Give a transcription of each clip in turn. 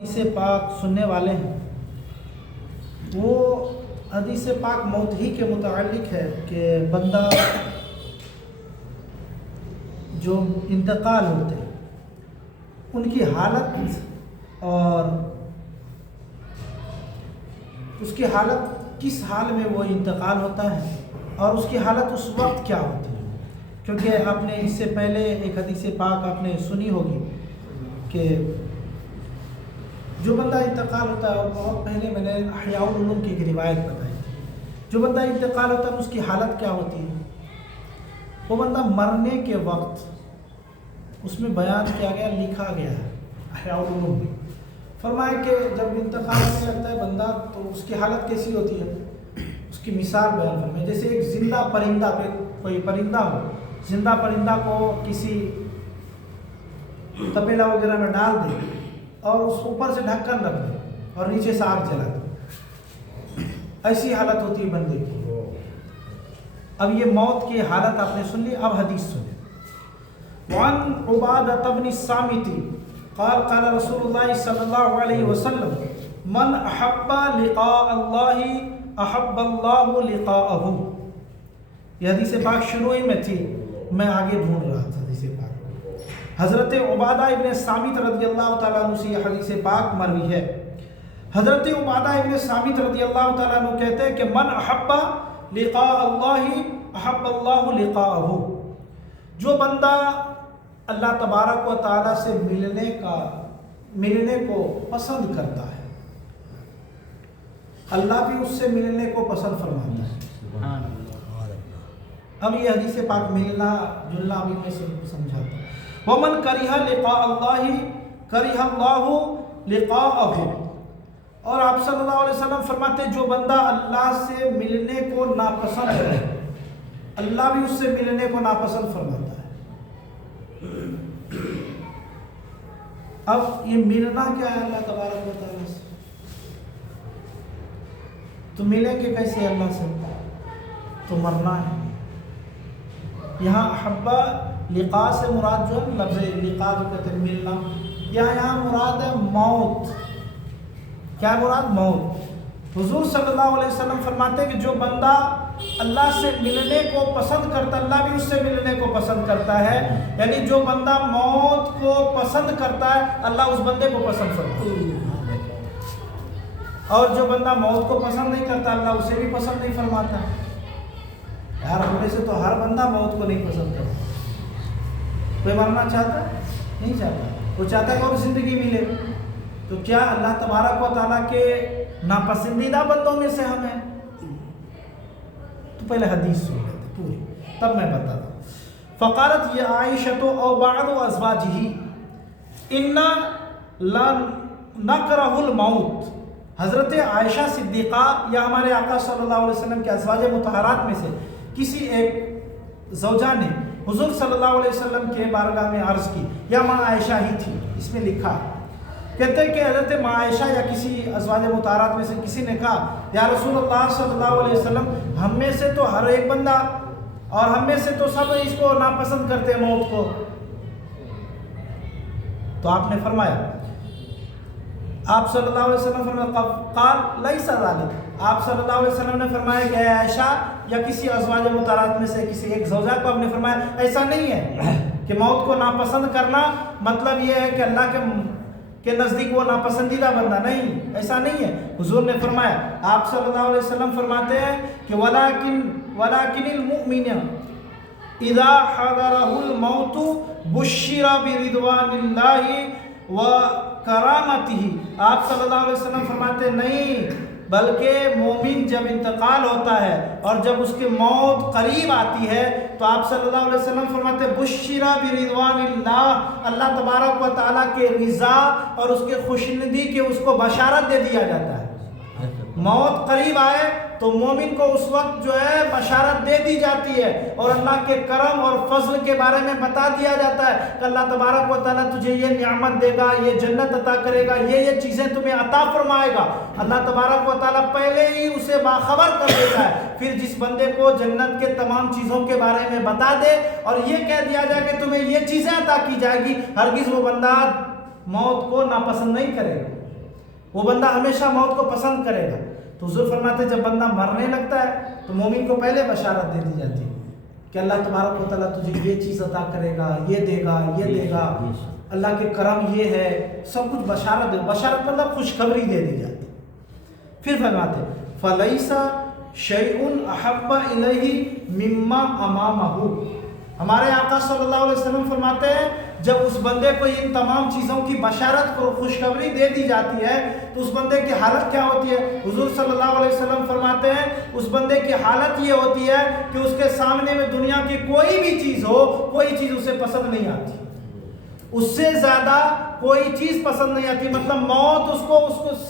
حدیث پاک سننے والے ہیں وہ حدیث پاک موت ہی کے متعلق ہے کہ بندہ جو انتقال ہوتے ہیں ان کی حالت اور اس کی حالت کس حال میں وہ انتقال ہوتا ہے اور اس کی حالت اس وقت کیا ہوتی ہے، کیونکہ آپ نے اس سے پہلے ایک حدیث پاک آپ نے سنی ہوگی کہ جو بندہ انتقال ہوتا ہے، اور بہت پہلے میں نے احیاء العلوم کی ایک روایت بتائی تھی، جو بندہ انتقال ہوتا ہے اس کی حالت کیا ہوتی ہے، وہ بندہ مرنے کے وقت اس میں بیان کیا گیا، لکھا گیا ہے احیاء العلوم میں، فرمایا کہ جب انتقال ہونے لگتا ہے بندہ تو اس کی حالت کیسی ہوتی ہے، اس کی مثال بیان فرمائے جیسے ایک زندہ پرندہ پہ کوئی پرندہ ہو، زندہ پرندہ کو کسی تپیلا وغیرہ میں ڈال دے اور اس اوپر سے ڈھکن رکھ دے اور نیچے سے آگ جلا دے، ایسی حالت ہوتی ہے بندے کی۔ اب یہ موت کی حالت آپ نے سن لی، اب حدیث سنیں۔ وعن عبادہ بن الصامت قال قال رسول اللہ صلی اللہ علیہ وسلم من احب لقاء اللہ احب اللہ لقاءہ۔ یہ حدیث پاک شروع ہی میں تھی، میں آگے ڈھونڈ رہا تھا حدیث پاک۔ حضرت عبادہ ابن صامت رضی اللہ تعالیٰ عنہ سے یہ حدیث پاک مروی ہے۔ حضرت عبادہ ابن صامت رضی اللہ تعالیٰ عنہ کہتے ہیں کہ من احب لقاء اللہ احب اللہ لقاءہ، جو بندہ اللہ تبارک و تعالیٰ سے ملنے کو پسند کرتا ہے، اللہ بھی اس سے ملنے کو پسند فرماتا ہے۔ اب یہ حدیث پاک ملنا جلنا ابھی میں سمجھاتا ہوں۔ وَمَنْ كَرِهَ لِقَاءَ اللَّهِ كَرِهَ اللَّهُ لِقَاءَهُ، اور آپ صلی اللہ علیہ وسلم فرماتے ہیں جو بندہ اللہ سے ملنے کو ناپسند ہے، اللہ بھی اس سے ملنے کو ناپسند فرماتا ہے۔ اب یہ ملنا کیا ہے اللہ تبارک و تعالیٰ سے؟ تو ملیں گے کیسے اللہ سے؟ تو مرنا ہے۔ یہاں احبہ لقاء سے مراد جو ہے لفظ لقاء جو کہتے ہیں ملنا، یہاں مراد ہے موت۔ کیا مراد؟ موت۔ حضور صلی اللہ علیہ وسلم فرماتے ہیں کہ جو بندہ اللہ سے ملنے کو پسند کرتا ہے، اللہ بھی اس سے ملنے کو پسند کرتا ہے، یعنی جو بندہ موت کو پسند کرتا ہے اللہ اس بندے کو پسند کرتا ہے، اور جو بندہ موت کو پسند نہیں کرتا اللہ اسے بھی پسند نہیں فرماتا ہے۔ یار ہم میں سے تو ہر بندہ موت کو نہیں پسند کرتا۔ کوئی مرنا چاہتا ہے؟ نہیں چاہتا، وہ چاہتا ہے کہ اور زندگی ملے۔ تو کیا اللہ تبارک و تعالیٰ کے ناپسندیدہ بندوں میں سے ہم ہیں؟ تو پہلے حدیث سن لیتے پوری، تب میں بتاتا ہوں۔ فقالت یہ عائشۃ او بعض ازواجہ انا لا نکرہ الموت، حضرت عائشہ صدیقہ یا ہمارے آقا صلی اللہ علیہ وسلم کے ازواج مطہرات میں سے کسی ایک زوجہ نے حضور صلی اللہ علیہ وسلم کے بارگاہ میں عرض کی، یا ماں عائشہ ہی تھی، اس میں لکھا کہتے ہیں کہ حضرت ماں عائشہ یا کسی ازواج مطہرات میں سے کسی نے کہا یا رسول اللہ صلی اللہ علیہ وسلم ہم میں سے تو ہر ایک بندہ اور ہم میں سے تو سب اس کو ناپسند کرتے ہیں موت کو۔ تو آپ نے فرمایا، آپ صلی اللہ علیہ وسلم فرمایا قال لیس ذلک، آپ صلی اللہ علیہ وسلم نے فرمایا کہ اے عائشہ یا کسی ازواج مطہرات میں سے کسی ایک زوجہ کو آپ نے فرمایا ایسا نہیں ہے کہ موت کو ناپسند کرنا مطلب یہ ہے کہ اللہ کے نزدیک وہ ناپسندیدہ بندہ، نہیں، ایسا نہیں ہے۔ حضور نے فرمایا، آپ صلی اللہ علیہ وسلم فرماتے ہیں کہ ولکن المؤمن اذا حضرہ الموت بشر برضوان اللہ وکرامتہ، آپ صلی اللہ علیہ وسلم فرماتے ہیں نہیں، بلکہ مومن جب انتقال ہوتا ہے اور جب اس کی موت قریب آتی ہے تو آپ صلی اللہ علیہ وسلم فرماتے ہیں بشرا برضوان اللہ، اللہ تبارک و تعالیٰ کے رضا اور اس کے خوشنودی کے اس کو بشارت دے دیا جاتا ہے۔ موت قریب آئے تو مومن کو اس وقت جو ہے بشارت دے دی جاتی ہے اور اللہ کے کرم اور فضل کے بارے میں بتا دیا جاتا ہے کہ اللہ تبارک و تعالیٰ تجھے یہ نعمت دے گا، یہ جنت عطا کرے گا، یہ چیزیں تمہیں عطا فرمائے گا۔ اللہ تبارک و تعالیٰ پہلے ہی اسے باخبر کر دیتا ہے، پھر جس بندے کو جنت کے تمام چیزوں کے بارے میں بتا دے اور یہ کہہ دیا جائے کہ تمہیں یہ چیزیں عطا کی جائے گی، ہرگز وہ بندہ موت کو ناپسند نہیں کرے گا۔ وہ بندہ ہمیشہ موت کو پسند کرے گا. تو حضور فرماتے ہیں جب بندہ مرنے لگتا ہے تو مومن کو پہلے بشارت دے دی جاتی ہے کہ اللہ تبارک و تعالیٰ تجھے یہ چیز عطا کرے گا، یہ دے گا، یہ دے گا، اللہ کے کرم یہ ہے، سب کچھ بشارت دے. بشارت مطلب خوشخبری دے دی جاتی. پھر فرماتے فَلَيْسَ شَيْءٌ أَحَبَّ إِلَيْهِ مِمَّا أَمَامَهُ. ہمارے آقا صلی اللہ علیہ وسلم فرماتے ہیں جب اس بندے کو ان تمام چیزوں کی بشارت کو خوشخبری دے دی جاتی ہے تو اس بندے کی حالت کیا ہوتی ہے؟ حضور صلی اللہ علیہ وسلم فرماتے ہیں اس بندے کی حالت یہ ہوتی ہے کہ اس کے سامنے میں دنیا کی کوئی بھی چیز ہو، کوئی چیز اسے پسند نہیں آتی، اس سے زیادہ کوئی چیز پسند نہیں آتی. مطلب موت اس کو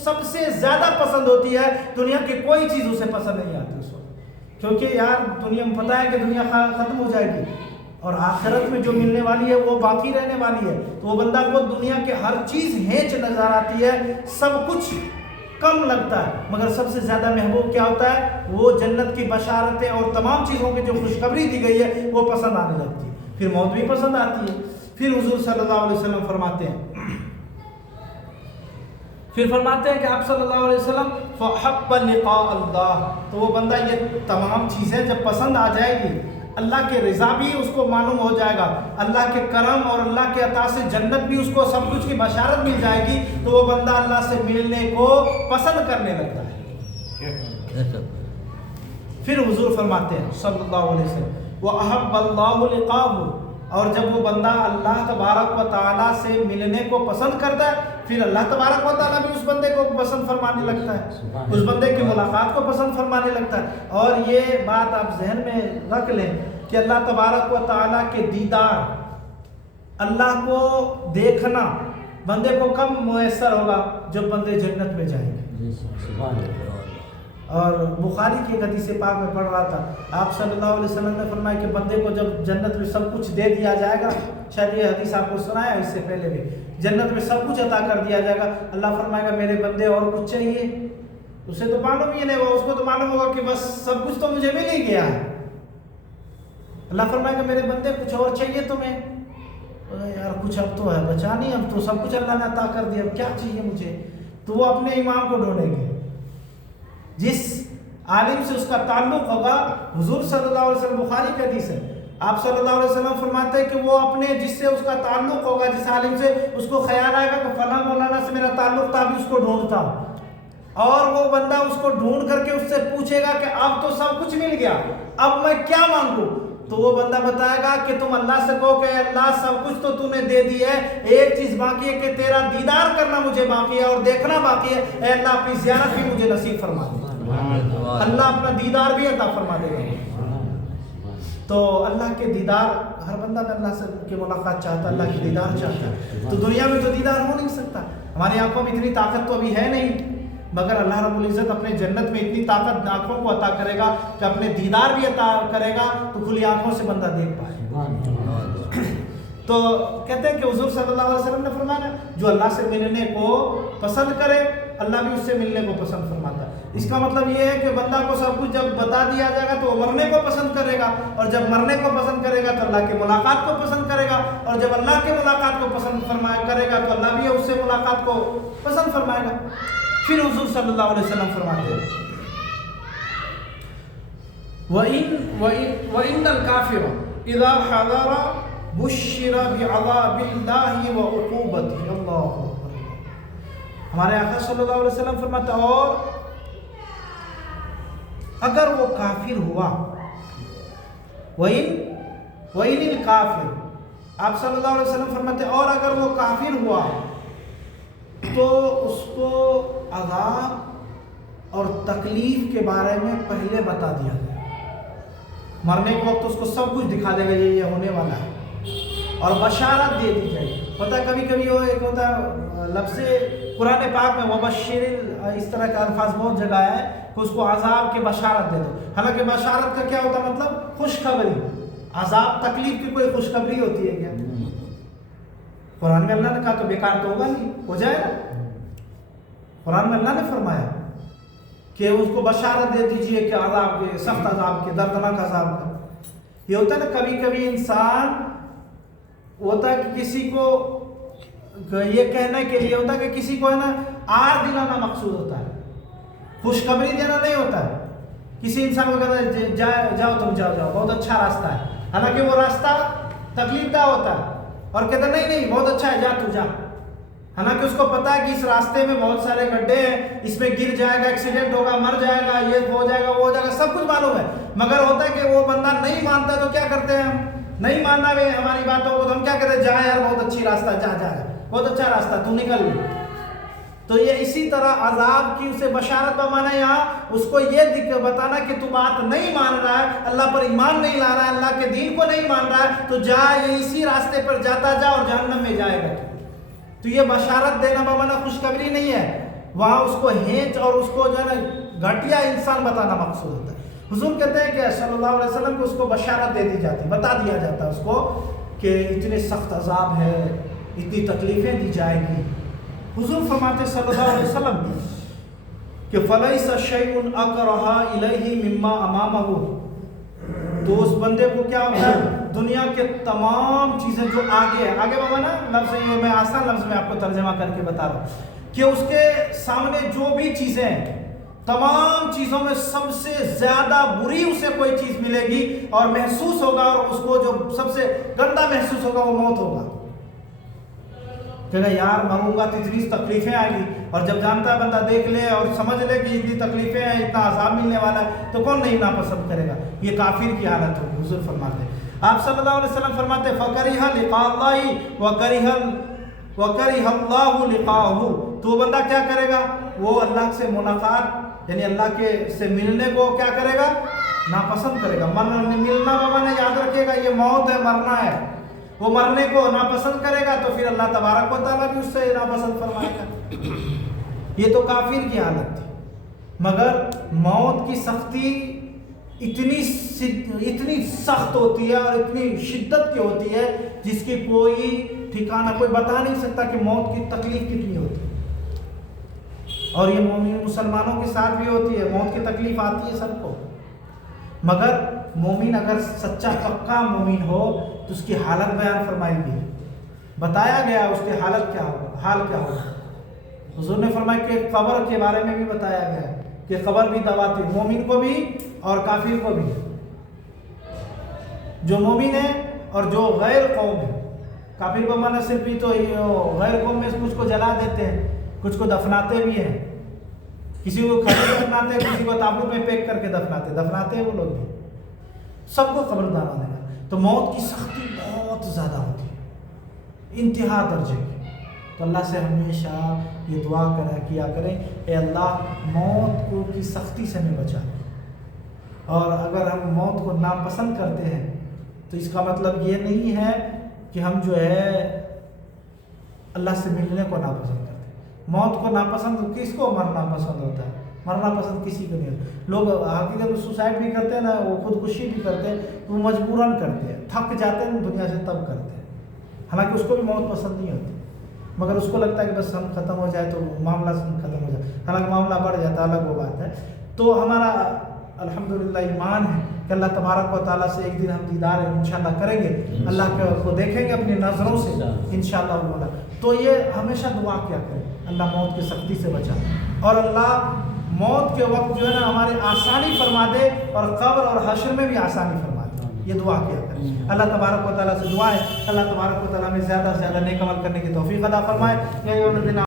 سب سے زیادہ پسند ہوتی ہے، دنیا کی کوئی چیز اسے پسند نہیں آتی اس وقت. کیونکہ یار دنیا میں پتہ ہے کہ دنیا ختم ہو جائے گی اور آخرت میں جو ملنے والی ہے وہ باقی رہنے والی ہے. تو وہ بندہ کو دنیا کے ہر چیز ہینچ نظر آتی ہے، سب کچھ کم لگتا ہے، مگر سب سے زیادہ محبوب کیا ہوتا ہے؟ وہ جنت کی بشارتیں اور تمام چیزوں کی جو خوشخبری دی گئی ہے وہ پسند آنے لگتی ہے. پھر موت بھی پسند آتی ہے. پھر حضور صلی اللہ علیہ وسلم فرماتے ہیں کہ آپ صلی اللہ علیہ وسلم فَحَبَّ لِقَاءَ اللَّهِ. تو وہ بندہ یہ تمام چیزیں جب پسند آ جائے گی، اللہ کے رضا بھی اس کو معلوم ہو جائے گا، اللہ کے کرم اور اللہ کے عطا سے جنت بھی اس کو سب کچھ کی بشارت مل جائے گی، تو وہ بندہ اللہ سے ملنے کو پسند کرنے لگتا ہے. پھر حضور فرماتے ہیں صلی اللہ علیہ وسلم وَأَحَبَّ اللَّهُ لِقَاءَهُ. اور جب وہ بندہ اللہ تبارک و تعالیٰ سے ملنے کو پسند کرتا ہے پھر اللہ تبارک و تعالیٰ بھی اس بندے کو پسند فرمانے لگتا ہے، اس بندے کی ملاقات کو پسند فرمانے لگتا ہے. اور یہ بات آپ ذہن میں رکھ لیں کہ اللہ تبارک و تعالیٰ کے دیدار، اللہ کو دیکھنا بندے کو کب میسر ہوگا؟ جب بندے جنت میں جائیں گے. اور بخاری کی ایک حدیث پاک میں پڑھ رہا تھا، آپ صلی اللہ علیہ وسلم نے فرمایا کہ بندے کو جب جنت میں سب کچھ دے دیا جائے گا، شاید یہ حدیث آپ کو سنایا اس سے پہلے بھی، جنت میں سب کچھ عطا کر دیا جائے گا، اللہ فرمائے گا میرے بندے اور کچھ چاہیے؟ اسے تو معلوم ہی نہیں ہوگا، اس کو تو معلوم ہوگا کہ بس سب کچھ تو مجھے مل ہی گیا ہے. اللہ فرمائے گا میرے بندے کچھ اور چاہیے تمہیں؟ یار کچھ اب تو ہے بچا نہیں، اب تو سب کچھ اللہ نے عطا کر دیا، اب کیا چاہیے مجھے؟ تو وہ اپنے امام کو ڈھونڈیں گے. جس عالم سے اس کا تعلق ہوگا، حضور صلی اللہ علیہ وسلم، بخاری کی حدیث ہے، آپ صلی اللہ علیہ وسلم فرماتے ہیں کہ وہ اپنے جس سے اس کا تعلق ہوگا، جس عالم سے اس کو خیال آئے گا کہ فلاں مولانا سے میرا تعلق تھا، ابھی اس کو ڈھونڈتا ہوں، اور وہ بندہ اس کو ڈھونڈ کر کے اس سے پوچھے گا کہ اب تو سب کچھ مل گیا، اب میں کیا مانگوں؟ تو وہ بندہ بتائے گا کہ تم اللہ سے کہو کہ اللہ سب کچھ تو نے دے دی ہے، ایک چیز باقی ہے کہ تیرا دیدار کرنا مجھے باقی ہے اور دیکھنا باقی ہے، اے اللہ اپنی زیارت بھی مجھے نصیب فرما دے. اللہ اپنا دیدار بھی عطا فرما دے گا. تو اللہ کے دیدار، ہر بندہ اللہ سے کی ملاقات چاہتا ہے، اللہ کے دیدار چاہتا ہے. تو دنیا میں تو دیدار ہو نہیں سکتا، ہماری آنکھوں میں اتنی طاقت تو ابھی ہے نہیں، مگر اللہ رب العزت اپنے جنت میں اتنی طاقت آنکھوں کو عطا کرے گا کہ اپنے دیدار بھی عطا کرے گا تو کھلی آنکھوں سے بندہ دیکھ پائے. تو کہتے ہیں کہ حضور صلی اللہ علیہ وسلم نے فرمایا جو اللہ سے ملنے کو پسند کرے اللہ بھی اس سے ملنے کو پسند فرماتا ہے. اس کا مطلب یہ ہے کہ بندہ کو سب کچھ جب بتا دیا جائے گا تو وہ مرنے کو پسند کرے گا، اور جب مرنے کو پسند کرے گا تو اللہ کی ملاقات کو پسند کرے گا، اور جب اللہ کی ملاقات کو پسند کرے گا تو اللہ بھی اس سے ملاقات کو پسند فرمائے گا. پھر حضور صلی اللہ علیہ وسلم فرماتے ہیں وَإِنَّ الْكَافِرَ إِذَا حَضَرَ بُشِّرَ بِعَذَابِ اللَّهِ وَعُقُوبَتِهِ. اللہ، ہمارے آقا صلی اللہ علیہ وسلم فرماتے ہیں اور اگر وہ کافر ہوا، وَإِنِ الْكَافِرُ، آپ صلی اللہ علیہ وسلم فرماتے ہیں اور اگر وہ کافر ہوا تو اس کو عذاب اور تکلیف کے بارے میں پہلے بتا دیا گیا. مرنے کے وقت اس کو سب کچھ دکھا دے گا یہ ہونے والا ہے، اور بشارت دے دی جائے گی. ہوتا ہے کبھی کبھی وہ ایک ہوتا ہے لفظ قرآن پاک میں وبشر، اس طرح کے الفاظ بہت جگہ ہے کہ اس کو عذاب کی بشارت دے دو. حالانکہ بشارت کا کیا ہوتا ہے مطلب خوشخبری. عذاب تکلیف کی کوئی خوشخبری ہوتی ہے کیا؟ قرآن میں اللہ نے کہا تو بیکار تو ہوگا نہیں، ہو جائے گا. قرآن میں اللہ نے فرمایا کہ اس کو بشارت دے دیجئے کہ عذاب کے، سخت عذاب کے، دردناک عذاب کا. یہ ہوتا ہے نا کبھی کبھی انسان ہوتا ہے کہ کسی کو یہ کہنے کے لیے ہوتا ہے کہ کسی کو ہے نا آر دلانا مقصود ہوتا ہے، خوشخبری دینا نہیں ہوتا ہے. کسی انسان کو کہتا ہے جاؤ تم جاؤ بہت اچھا راستہ ہے، حالانکہ وہ راستہ تکلیف دہ ہوتا ہے، اور کہتا ہے نہیں بہت اچھا ہے تو جا، حالانکہ اس کو پتا ہے کہ اس راستے میں بہت سارے گڈھے ہیں، اس میں گر جائے گا، ایکسیڈنٹ ہوگا، مر جائے گا، یہ ہو جائے گا، وہ ہو جائے گا، سب کچھ معلوم ہے. مگر ہوتا ہے کہ وہ بندہ نہیں مانتا تو کیا کرتے ہیں ہم؟ نہیں ماننا بھی ہماری باتوں کو تو ہم کیا کہتے ہیں؟ جا یار بہت اچھی راستہ، جا بہت اچھا راستہ، تو نکل لی. تو یہ اسی طرح عذاب کی اسے بشارت بمانا، یہاں اس کو یہ بتانا کہ تو بات نہیں مان رہا ہے، اللہ پر ایمان نہیں لا رہا ہے، اللہ کے دین کو نہیں مان رہا ہے، تو جا یہ اسی راستے پر جاتا جا اور جہنم میں جائے گا. تو یہ بشارت دینا بمانا خوشخبری نہیں ہے، وہاں اس کو ہینچ اور اس کو جو ہے نا گھٹیا انسان بتانا مقصود ہوتا ہے. حضور کہتے ہیں کہ صلی اللہ علیہ وسلم کو اس کو بشارت دے دی جاتی، بتا دیا جاتا ہے اس کو کہ اتنے سخت عذاب ہے، اتنی تکلیفیں دی جائے گی. حضور فرماتے صلی اللہ علیہ وسلم کہ فَلَيْسَ شَيْءٌ أَكْرَهَ إِلَيْهِ مِمَّا أَمَامَهُ. تو اس بندے کو کیا ہوتا ہے؟ دنیا کے تمام چیزیں جو آگے ہے، آگے بابا نا لفظ یہ میں آسان لفظ میں آپ کو ترجمہ کر کے بتا رہا ہوں کہ اس کے سامنے جو بھی چیزیں ہیں، تمام چیزوں میں سب سے زیادہ بری اسے کوئی چیز ملے گی اور محسوس ہوگا، اور اس کو جو سب سے گندا محسوس ہوگا وہ موت ہوگا. کہ یار مروں گا تو اتنی تکلیفیں آئیں گی، اور جب جانتا ہے بندہ دیکھ لے اور سمجھ لے کہ اتنی تکلیفیں ہیں، اتنا عذاب ملنے والا ہے، تو کون نہیں ناپسند کرے گا؟ یہ کافر کی حالت ہوگی. حضور فرماتے ہیں، آپ صلی اللہ علیہ وسلم فرماتے فَكَرِهَ لِقَاءَ اللَّهِ وَكَرِهَ اللَّهُ لِقَاءَهُ. تو بندہ کیا کرے گا؟ وہ اللہ سے ملاقات یعنی اللہ کے سے ملنے کو کیا کرے گا؟ ناپسند کرے گا. ملنا بابا نے یاد رکھے گا، یہ موت ہے، مرنا ہے. وہ مرنے کو ناپسند کرے گا تو پھر اللہ تبارک و تعالیٰ بھی اس سے ناپسند فرمائے گا. یہ تو کافر کی حالت تھی. مگر موت کی سختی اتنی سخت ہوتی ہے اور اتنی شدت کی ہوتی ہے جس کی کوئی ٹھکانہ، کوئی بتا نہیں سکتا کہ موت کی تکلیف کتنی ہوتی ہے. اور یہ مومن مسلمانوں کے ساتھ بھی ہوتی ہے، موت کی تکلیف آتی ہے سب کو. مگر مومن اگر سچا پکا مومن ہو تو اس کی حالت بیان فرمائی گئی، بتایا گیا اس کی حالت کیا ہوگا، حال کیا ہوگا. حضور نے فرمایا کہ قبر کے بارے میں بھی بتایا گیا کہ قبر بھی دباتی، مومن کو بھی اور کافر کو بھی. جو مومن ہے اور جو غیر قوم ہے، کافر کو مانا صرف بھی تو غیر قوم میں کچھ کو جلا دیتے ہیں، کچھ کو دفناتے بھی ہیں، کسی کو کھڑے دفناتے ہیں، کسی کو تابوت میں پیک کر کے دفناتے ہیں وہ لوگ بھی. سب کو قبردار آنے گا. تو موت کی سختی بہت زیادہ ہوتی ہے، انتہا درجے کی. تو اللہ سے ہمیشہ یہ دعا کیا کریں، اے اللہ موت کو کی سختی سے ہمیں بچا. اور اگر ہم موت کو ناپسند کرتے ہیں تو اس کا مطلب یہ نہیں ہے کہ ہم جو ہے اللہ سے ملنے کو ناپسند کرتے ہیں. موت کو ناپسند کس کو؟ مرنا پسند ہوتا ہے. مرنا پسند کسی کو نہیں ہوتا. لوگ حقیقت میں سوسائڈ بھی کرتے ہیں نا، وہ خودکشی بھی کرتے ہیں، وہ مجبوراً کرتے ہیں، تھک جاتے ہیں دنیا سے تب کرتے ہیں. حالانکہ اس کو بھی موت پسند نہیں ہوتی، مگر اس کو لگتا ہے کہ بس ہم ختم ہو جائے تو معاملہ ختم ہو جائے. حالانکہ معاملہ بڑھ جاتا ہے، الگ وہ بات ہے. تو ہمارا الحمدللہ ایمان ہے کہ اللہ تبارک و تعالیٰ سے ایک دن ہم دیدار انشاءاللہ کریں گے، اللہ کو دیکھیں گے اپنی نظروں سے انشاءاللہ. تو یہ ہمیشہ دعا کیا کریں، اللہ موت کی سختی سے بچا، اور اللہ موت کے وقت جو ہے نا ہمارے آسانی فرما دے، اور قبر اور حشر میں بھی آسانی فرما دے. یہ دعا کیا کریں. اللہ تبارک و تعالیٰ سے دعا ہے اللہ تبارک و تعالیٰ میں زیادہ سے زیادہ نیک عمل کرنے کی توفیق عطا فرمائے.